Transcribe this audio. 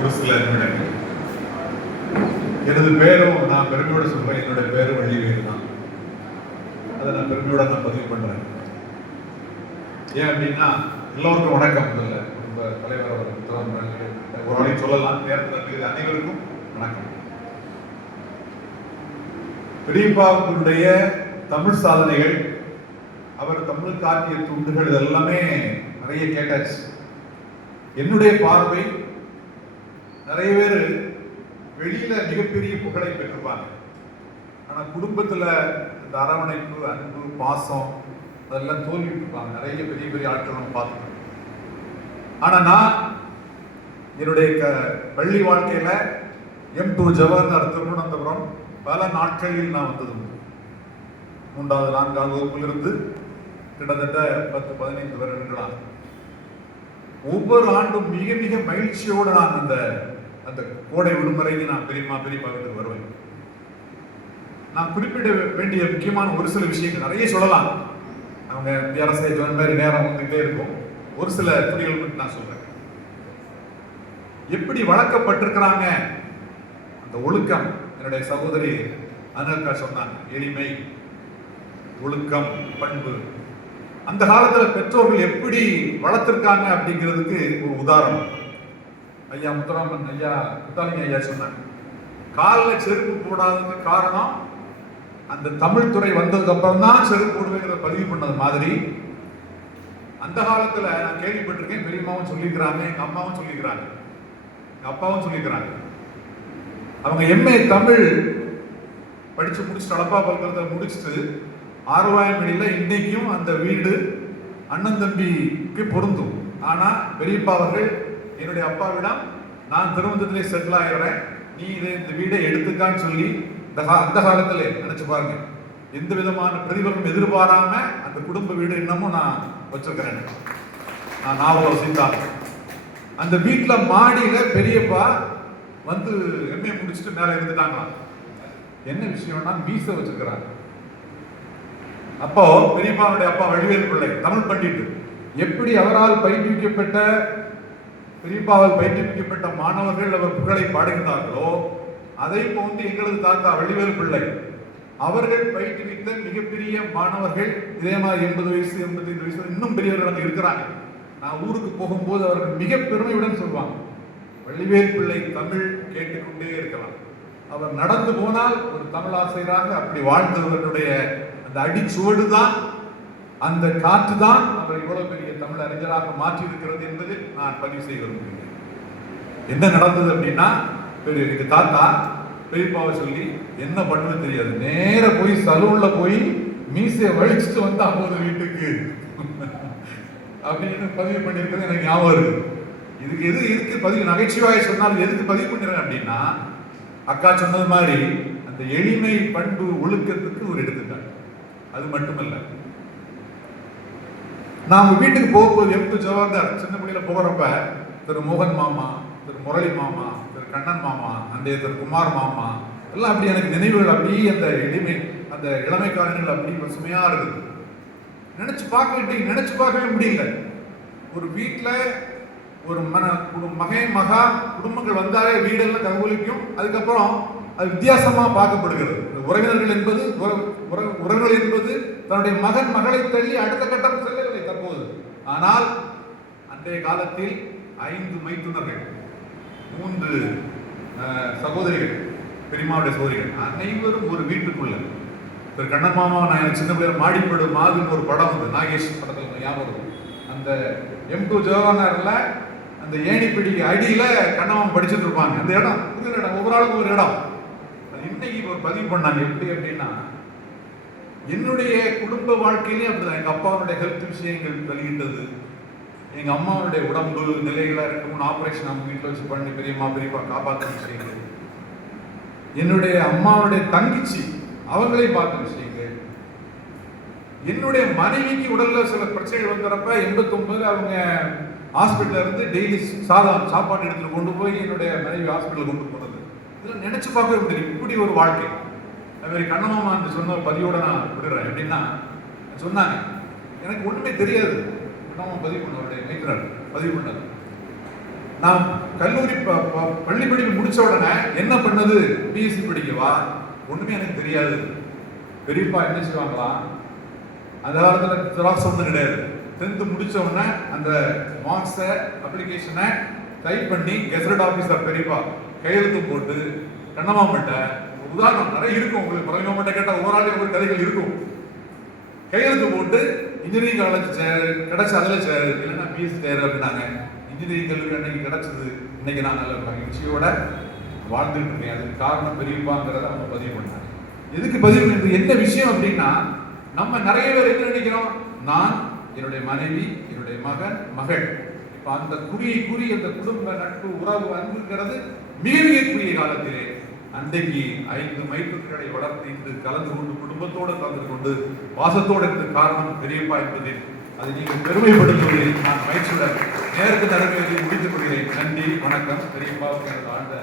ஒரு சில நிமிடங்கள். எனது பேரும் நான் பெருமையோட சொல்றேன், என்னுடைய பேரும் வள்ளிவேலு தான். அதை நான் பெருமையோட பதிவு பண்றேன். ஏன் அப்படின்னா, எல்லோருக்கும் வணக்கம். முதல்ல ரொம்ப தலைவர் ஒரு நாளைக்கு சொல்லலாம், நேரத்தில் அனைவருக்கும் வணக்கம். பெரியப்பாவுடைய தமிழ் சாதனைகள், அவர் தமிழுக்கு ஆற்றிய துண்டுகள், இதெல்லாமே நிறைய கேட்டாச்சு. என்னுடைய பார்வை, நிறைய பேர் வெளியில மிகப்பெரிய புகழை பெற்றிருப்பாங்க. ஆனா குடும்பத்துல இந்த அரவணைப்பு, அன்பு, பாசம் அதெல்லாம் தோல்வி இருப்பாங்க. நிறைய பெரிய பெரிய ஆட்கள் நம்ம பார்த்துக்கணும். ஆனா நான் என்னுடைய பள்ளி வாழ்க்கையில M2 ஜவஹர்லால் திருவனந்தபுரம் பல நாட்களில் நான் வந்தது. 3வது 4வது வகுப்பிலிருந்து கிட்டத்தட்ட 10-15 வருடங்களாக ஒவ்வொரு ஆண்டும் மிக மிக மகிழ்ச்சியோடு நான் அந்த அந்த கோடை விடுமுறைக்கு நான் பெரியப்பா வீட்டுக்கு வருவேன். நான் குறிப்பிட வேண்டிய முக்கியமான ஒரு சில விஷயங்கள் நிறைய சொல்லலாம். அவங்க அரசை சொன்ன மாதிரி நேரம் வந்துகிட்டே இருக்கும். ஒரு சில துணிகள் மட்டும் நான் சொல்றேன். எப்படி வளர்க்கப்பட்டிருக்கிறாங்க அந்த ஒழுக்கம். என்னுடைய சகோதரி அனுக்கா சொன்னாங்க, எளிமை, ஒழுக்கம், பண்பு. அந்த காலத்துல பெற்றோர்கள் எப்படி வளர்த்திருக்காங்க அப்படிங்கிறதுக்கு ஒரு உதாரணம் ஐயா முத்துராமன் ஐயா, முத்தாலிங்க ஐயா சொன்னாங்க, காலில் செருப்பு போடாததுக்கு காரணம் அந்த தமிழ் துறை வந்ததுக்கு அப்புறம் தான் செருப்பு போடுவேங்கிறத பதிவு பண்ணது மாதிரி. அந்த காலத்துல நான் கேள்விப்பட்டிருக்கேன், பெரியம்மாவும் சொல்லிக்கிறாங்க, எங்க அம்மாவும் சொல்லிக்கிறாங்க, எங்க அப்பாவும் சொல்லிக்கிறாங்க. அவங்க MA தமிழ் படிச்சு முடிச்சுட்டு அடப்பா பல்கலை முடிச்சுட்டு ஆறுவாயமணியில இன்னைக்கும் அந்த வீடு அண்ணன் தம்பிக்கு பொருந்தும். ஆனா பெரியப்பா அவர்கள் என்னுடைய அப்பாவிடம், நான் திருவனந்தத்திலே செட்டில் ஆகிறேன், நீ இந்த வீடை எடுத்துக்கான்னு சொல்லி அந்த காலத்திலே நினைச்சு பாருங்க, எந்த விதமான பிரதிபலனும் எதிர்பாராம அந்த குடும்ப வீடு இன்னமும் நான் வச்சிருக்கிறேன். நான் 4 வசித்தாங்க. அந்த வீட்டுல மாடியில பெரியப்பா வந்து MA முடிச்சுட்டு மேல இருந்துட்டாங்களாம். என்ன விஷயம்னா மீச வச்சிருக்கிறாங்க. அப்போ பெரியப்பாவுடைய அப்பா வள்ளிவேலு பிள்ளை தமிழ் பண்டிட்டு, எப்படி அவரால் பயிற்றுவிக்கப்பட்ட பெரியப்பாவால் பயிற்றுவிக்கப்பட்ட மாணவர்கள் அவர் புகழை பாடுகிறார்களோ, அதை போன்று எங்களது தாத்தா வள்ளிவேலு பிள்ளை அவர்கள் பயிற்றுவித்த மிகப்பெரிய மாணவர்கள் இதே மாதிரி 80 வயசு 85 வயசு இன்னும் பெரியவர்கள் இருக்கிறாங்க. நான் ஊருக்கு போகும்போது அவர்கள் மிக பெருமையுடன் சொல்வாங்க, வள்ளிவேலு பிள்ளை தமிழ் கேட்டுக்கொண்டே இருக்கலாம். அவர் நடந்து போனால் ஒரு தமிழ் ஆசிரியராக அப்படி வாழ்ந்தவர்களுடைய அந்த அடிச்சுவடு தான், அந்த காற்று தான் அவர் இவ்வளவு பெரிய தமிழ் அறிஞராக மாற்றி இருக்கிறது என்பதை நான் பதிவு செய்ய விரும்புகிறேன். என்ன நடந்தது அப்படின்னா, எங்க தாத்தா பெரியப்பாவை சொல்லி என்ன பண்ணுன்னு தெரியாது, நேர போய் சலூன்ல போய் மீசையை வலிச்சுட்டு வந்தா போது வீட்டுக்கு அப்படின்னு பதிவு பண்ணியிருக்கிறது எனக்கு ஞாபகம் இருக்கு. இதுக்கு எதுக்கு பதிவு, நகைச்சுவாயை சொன்னால் எதுக்கு பதிவு பண்ணுறேன் அப்படின்னா, அக்கா சொன்னது மாதிரி அந்த எளிமை, பண்பு, ஒழுக்கத்துக்கு ஒரு எடுத்துக்காட்டு. அது மட்டுமல்ல, நாம வீட்டுக்கு போகும்போது M2 ஜவஹர்லால் சின்ன பிள்ளையில போகிறப்ப திரு மோகன் மாமா, திரு முரளி மாமா, திரு கண்ணன் மாமா, அந்த திரு குமார் மாமா எல்லாம் அப்படி எனக்கு நினைவுகள் அப்படியே அந்த எளிமை, அந்த இளமை காலங்கள் அப்படி பசுமையா இருக்குது. நினைச்சு பார்க்கவே முடியல. ஒரு வீட்டுல ஒரு மகன் மகா குடும்பங்கள் வந்தாலே வீடெல்லாம் கங்கோலிக்கும். அதுக்கப்புறம் அது வித்தியாசமா பார்க்கப்படுகிறது. உறவினர்கள் என்பது உறவுகள் என்பது தன்னுடைய மகன் மகளை தள்ளி அடுத்த கட்டம் செல்லவில்லை தற்போது. ஆனால் அன்றைய காலத்தில் 5 மைத்துனர்கள், 3 சகோதரிகள், பெரியம்மாவுடைய சகோதரிகள், அனைவரும் ஒரு வீட்டுக்குள்ள. திரு கண்ணன் மாமா, நான் சின்ன பிள்ளைய மாடிப்படு மாதுன்னு ஒரு படம் வந்து நாகேஷ் படத்தில் ஞாபகம். அந்த M2 ஜவஹர்லால்ல அந்த ஏணிப்பிடி அடியில கண்ணமாமன் படிச்சுட்டு இருப்பாங்க. அந்த இடம் புது இடம், ஒவ்வொரு ஆளுக்கும் ஒரு இடம். இன்னைக்கு ஒரு பதிவு பண்ணாங்க. எப்படி அப்படின்னா, என்னுடைய குடும்ப வாழ்க்கையிலேயே அப்படிதான். எங்க அப்பாவுடைய ஹெல்த் விஷயங்கள் வெளியிட்டது, எங்க அம்மாவுடைய உடம்பு நிலைகளா இருக்கும், ஆபரேஷன் அவங்க வீட்டில் வச்சு பண்ணி பெரியப்பா காப்பாற்ற விஷயங்கள், என்னுடைய அம்மாவுடைய தங்கச்சி அவங்களே பார்த்த விஷயங்கள், என்னுடைய மனைவிக்கு உடல்ல சில பிரச்சனைகள் வந்தப்ப 89 அவங்க ஹாஸ்பிட்டல் இருந்து டெய்லி சாப்பாடு எடுத்துட்டு கொண்டு போய் என்னுடைய மனைவி ஹாஸ்பிட்டல் கொண்டு போனது. இதெல்லாம் நினைச்சு பார்க்கவே முடியும். இப்படி ஒரு வாழ்க்கை. அதுமாதிரி கண்ணமாமா அந்த சொன்ன பதிவோட நான் விடுறேன். எப்படின்னா சொன்னாங்க, எனக்கு ஒண்ணுமே தெரியாது. கண்ணமாமா பதிவு பண்ண அவருடைய மைத்திரன் பதிவு பண்ணது, நான் கல்லூரி பள்ளி படிப்பு முடிச்ச உடனே என்ன பண்ணது, பிஎஸ்சி படிக்கவா, ஒண்ணுமே எனக்கு தெரியாது. பெரியப்பா என்ன செய்வாங்களா, அந்த காலத்துல ஜெராக்ஸ் ஒன்றும் கிடையாது. 10th முடிச்ச உடனே அந்த மார்க்ஸை அப்ளிகேஷனை டைப் பண்ணி கெசட் ஆபீசர் பெரியப்பா கையெழுத்து போட்டு கண்ணமாமட்ட உதாரணம் நிறைய இருக்கும். உங்களுக்கு பழனிமாமட்ட கேட்டால் ஒவ்வொரு ஆளுக்கு ஒரு கதைகள் இருக்கும். கையெழுத்து போட்டு இன்ஜினியரிங் காலேஜ் கிடைச்ச அதில் சேரு, இல்லைன்னா பிஎஸ்சி சேரு அப்படின்னாங்க. இன்ஜினியரிங் கல்வி அன்னைக்கு கிடைச்சது. இன்னைக்கு நான் நல்ல மகிழ்ச்சியோட வாழ்ந்துட்டு இருக்கேன். அதுக்கு காரணம் பெரியப்பாங்கிறத அவங்க பதிவு பண்ணாங்க. எதுக்கு பதிவு பண்ணுறது, என்ன விஷயம் அப்படின்னா, நம்ம நிறைய பேர் என்ன நினைக்கிறோம், நான், என்னுடைய மனைவி, என்னுடைய மகன், மகள், இப்ப அந்த கூறி அந்த குடும்ப நட்பு உறவு அன்புங்கிறது மிக மிக கூறிய காலத்திலே அன்றைக்கு 5 மைத்துக்களை வளர்த்து இன்று கலந்து கொண்டு குடும்பத்தோடு கலந்து கொண்டு வாசத்தோடு இருந்த காரணம் பெரியப்பா என்பதில் அதை நீங்கள் பெருமைப்படுத்துவதில் நான் மகிழ்ச்சியுடன் நேருக்கு தரவேதி முடித்துக் கொள்கிறேன். நன்றி, வணக்கம். பெரியப்பாவுக்கு எனது ஆழ்ந்த